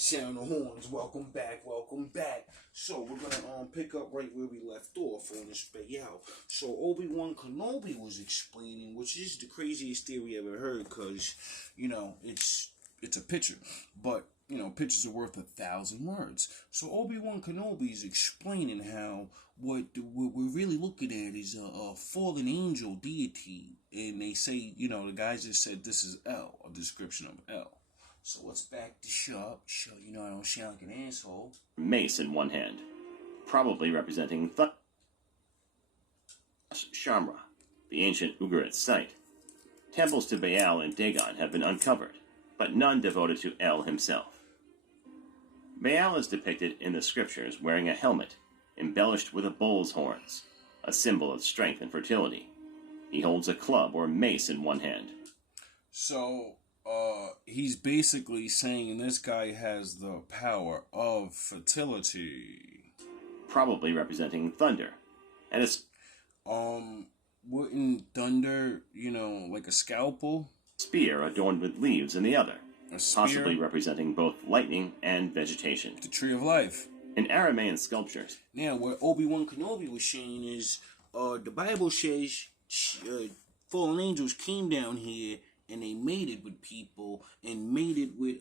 Sound the horns, welcome back, welcome back. So we're gonna pick up right where we left off on this Baal. So Obi-Wan Kenobi was explaining, which is the craziest theory I ever heard, cause it's a picture, but pictures are worth 1,000 words. So Obi-Wan Kenobi is explaining how what we're really looking at is a fallen angel deity, and they say the guys just said this is El, a description of El. So let's back the shop, so I don't sound like an asshole. Mace in one hand, probably representing Shamra, the ancient Ugarit site. Temples to Baal and Dagon have been uncovered, but none devoted to El himself. Baal is depicted in the scriptures wearing a helmet, embellished with a bull's horns, a symbol of strength and fertility. He holds a club or mace in one hand. So, he's basically saying this guy has the power of fertility. Probably representing thunder. And it's... wouldn't thunder, like a scalpel? Spear adorned with leaves in the other. A spear? Possibly representing both lightning and vegetation. The tree of life. In Aramaean sculptures. Now, what Obi-Wan Kenobi was saying is, the Bible says fallen angels came down here and they mated with people and mated with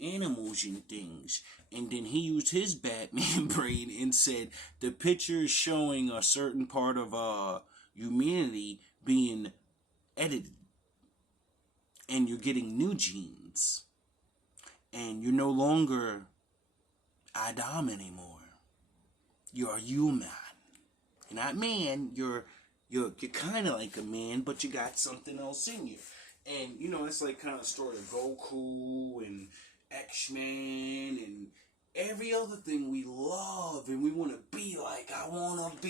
animals and things. And then he used his Batman brain and said the picture is showing a certain part of humanity being edited. And you're getting new genes. And you're no longer Adam anymore. You're a human. You're not man. You're kind of like a man, but you got something else in you. And, it's like kind of story of Goku and X-Men and every other thing we love and we want to be like. I want to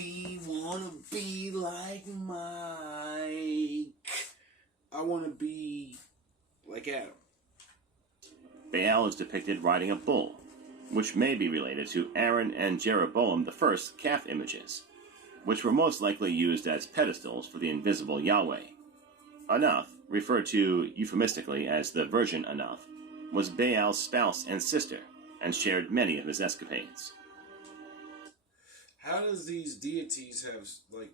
be like Mike. I want to be like Adam. Baal is depicted riding a bull, which may be related to Aaron and Jeroboam I calf images, which were most likely used as pedestals for the invisible Yahweh. Anuth, referred to euphemistically as the Virgin Anuth, was Baal's spouse and sister, and shared many of his escapades. How does these deities have, like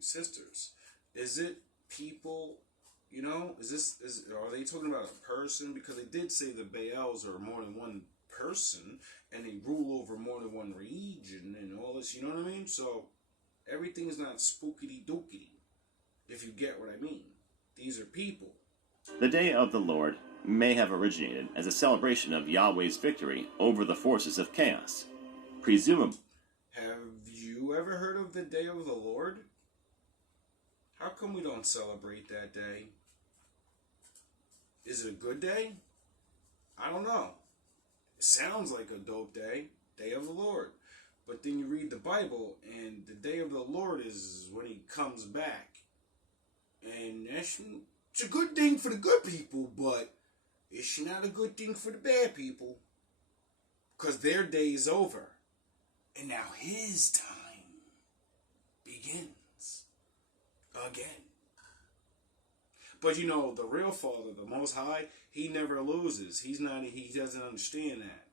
sisters? Is it people, are they talking about a person? Because they did say the Baals are more than one person, and they rule over more than one region, and all this, you know what I mean? So, everything's not spookity-dookity, if you get what I mean. These are people. The Day of the Lord may have originated as a celebration of Yahweh's victory over the forces of chaos. Presumably. Have you ever heard of the Day of the Lord? How come we don't celebrate that day? Is it a good day? I don't know. It sounds like a dope day. Day of the Lord. But then you read the Bible, and the Day of the Lord is when he comes back. And it's a good thing for the good people, but it's not a good thing for the bad people. Because their day is over. And now his time begins again. But the real Father, the Most High, he never loses. He doesn't understand that.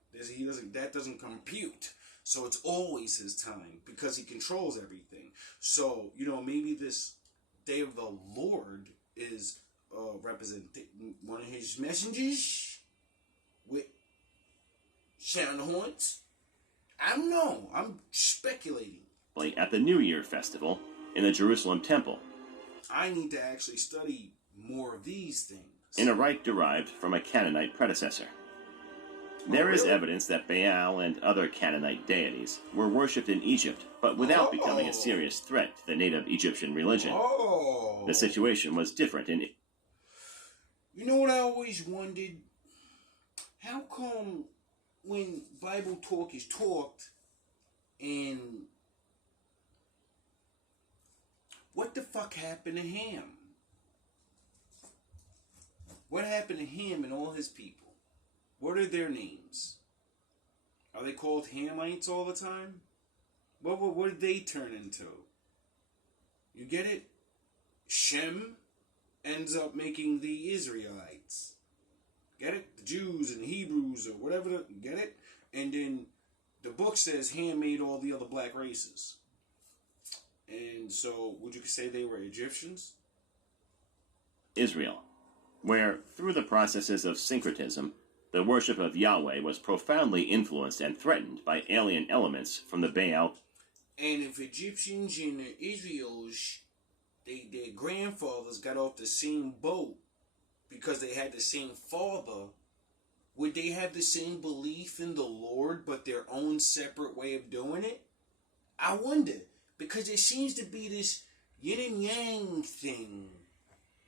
That doesn't compute. So it's always his time because he controls everything. So, maybe this Day of the Lord is representing one of his messengers with sound horns. I don't know. I'm speculating. At the New Year festival in the Jerusalem temple. I need to actually study more of these things. In a rite derived from a Canaanite predecessor. There is evidence that Baal and other Canaanite deities were worshipped in Egypt, but without becoming a serious threat to the native Egyptian religion. The situation was different in... You know what I always wondered? How come when Bible talk is talked and what the fuck happened to Ham? What happened to him and all his people? What are their names? Are they called Hamites all the time? What did they turn into? You get it? Shem ends up making the Israelites. Get it? The Jews and the Hebrews Hebrews or whatever. Get it? And then the book says Ham made all the other black races. And so, would you say they were Egyptians? Israel, where, through the processes of syncretism, the worship of Yahweh was profoundly influenced and threatened by alien elements from the Baal. And if Egyptians and the Israels, their grandfathers got off the same boat because they had the same father, would they have the same belief in the Lord but their own separate way of doing it? I wonder, because there seems to be this yin and yang thing.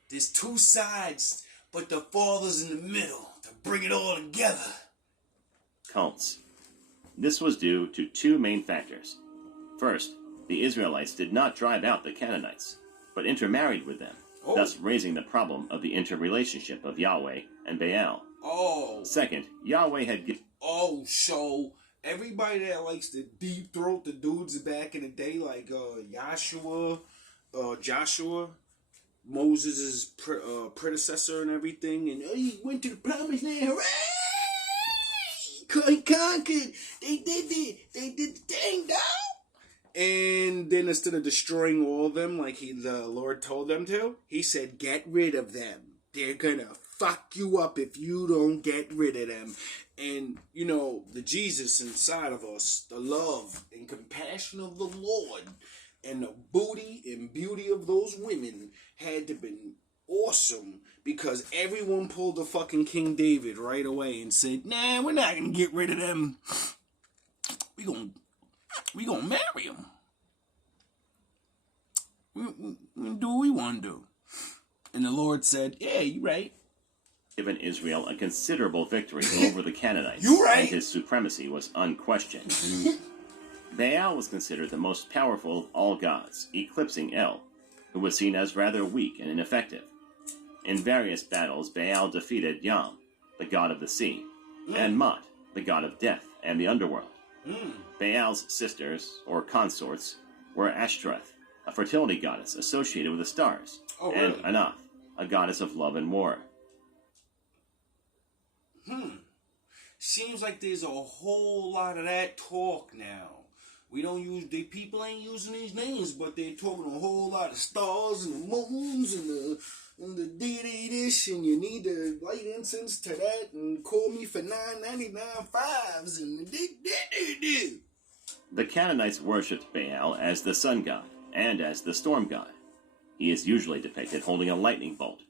There's two sides, but the father's in the middle to bring it all together. Cults. This was due to two main factors. First, the Israelites did not drive out the Canaanites, but intermarried with them, thus raising the problem of the interrelationship of Yahweh and Baal. Second, Yahweh had... So everybody that likes to deep throat the dudes back in the day, like Joshua, Moses' predecessor and everything, and he went to the promised land, hooray! He conquered. They did the thing, dog. And then instead of destroying all of them like the Lord told them to, he said, get rid of them. They're gonna fuck you up if you don't get rid of them. And, you know, the Jesus inside of us, the love and compassion of the Lord, and the booty and beauty of those women had to be awesome, because everyone pulled the fucking King David right away and said, nah, we're not gonna get rid of them. We gonna marry them. We do what we want to do. And the Lord said, yeah, you right. Given Israel a considerable victory over the Canaanites, you right. And his supremacy was unquestioned. Baal was considered the most powerful of all gods, eclipsing El, who was seen as rather weak and ineffective. In various battles, Baal defeated Yam, the god of the sea, and Mot, the god of death and the underworld. Baal's sisters, or consorts, were Ashtoreth, a fertility goddess associated with the stars, and Anath, a goddess of love and war. Seems like there's a whole lot of that talk now. We don't use, people ain't using these names, but they're talking a whole lot of stars and the moons and the deity this, and you need to light incense to that and call me for $9.99 fives and the The Canaanites worshipped Baal as the sun god and as the storm god. He is usually depicted holding a lightning bolt,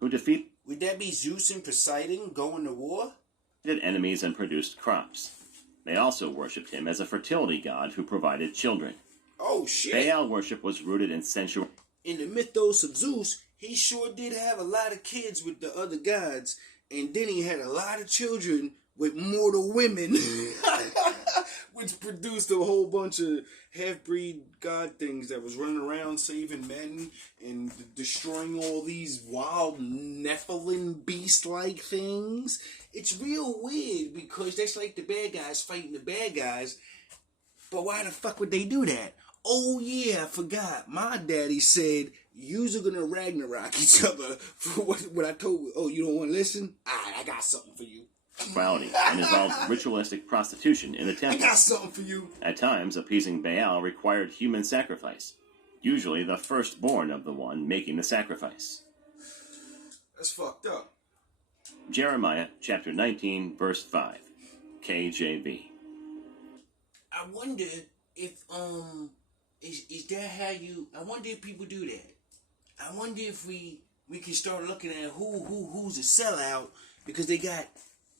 who defeated... Would that be Zeus and Poseidon going to war? ...enemies and produced crops. They also worshipped him as a fertility god who provided children. Oh, shit. Baal worship was rooted in sensual... In the mythos of Zeus, he sure did have a lot of kids with the other gods, and then he had a lot of children with mortal women, which produced a whole bunch of half-breed god things that was running around saving men and destroying all these wild Nephilim beast-like things. It's real weird, because that's like the bad guys fighting the bad guys, but why the fuck would they do that? Oh yeah, I forgot. My daddy said, yous are gonna Ragnarok each other for what I told you. Oh, you don't want to listen? I got something for you. Sexuality and involved ritualistic prostitution in the temple. I got something for you. At times, appeasing Baal required human sacrifice, usually the firstborn of the one making the sacrifice. That's fucked up. Jeremiah chapter 19, verse 5, KJV. I wonder if is that how you? I wonder if people do that. I wonder if we can start looking at who's a sellout, because they got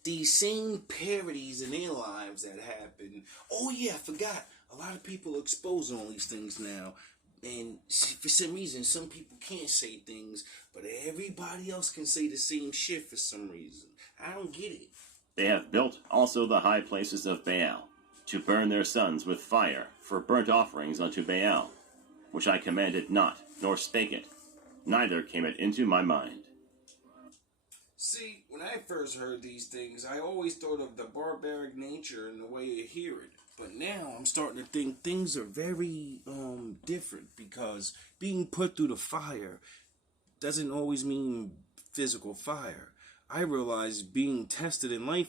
these same parodies in their lives that happen. Oh yeah, I forgot. A lot of people are exposing all these things now, and for some reason, some people can't say things, but everybody else can say the same shit for some reason. I don't get it. They have built also the high places of Baal, to burn their sons with fire for burnt offerings unto Baal, which I commanded not, nor spake it, neither came it into my mind. See, when I first heard these things, I always thought of the barbaric nature and the way you hear it. But now I'm starting to think things are very different, because being put through the fire doesn't always mean physical fire. I realize being tested in life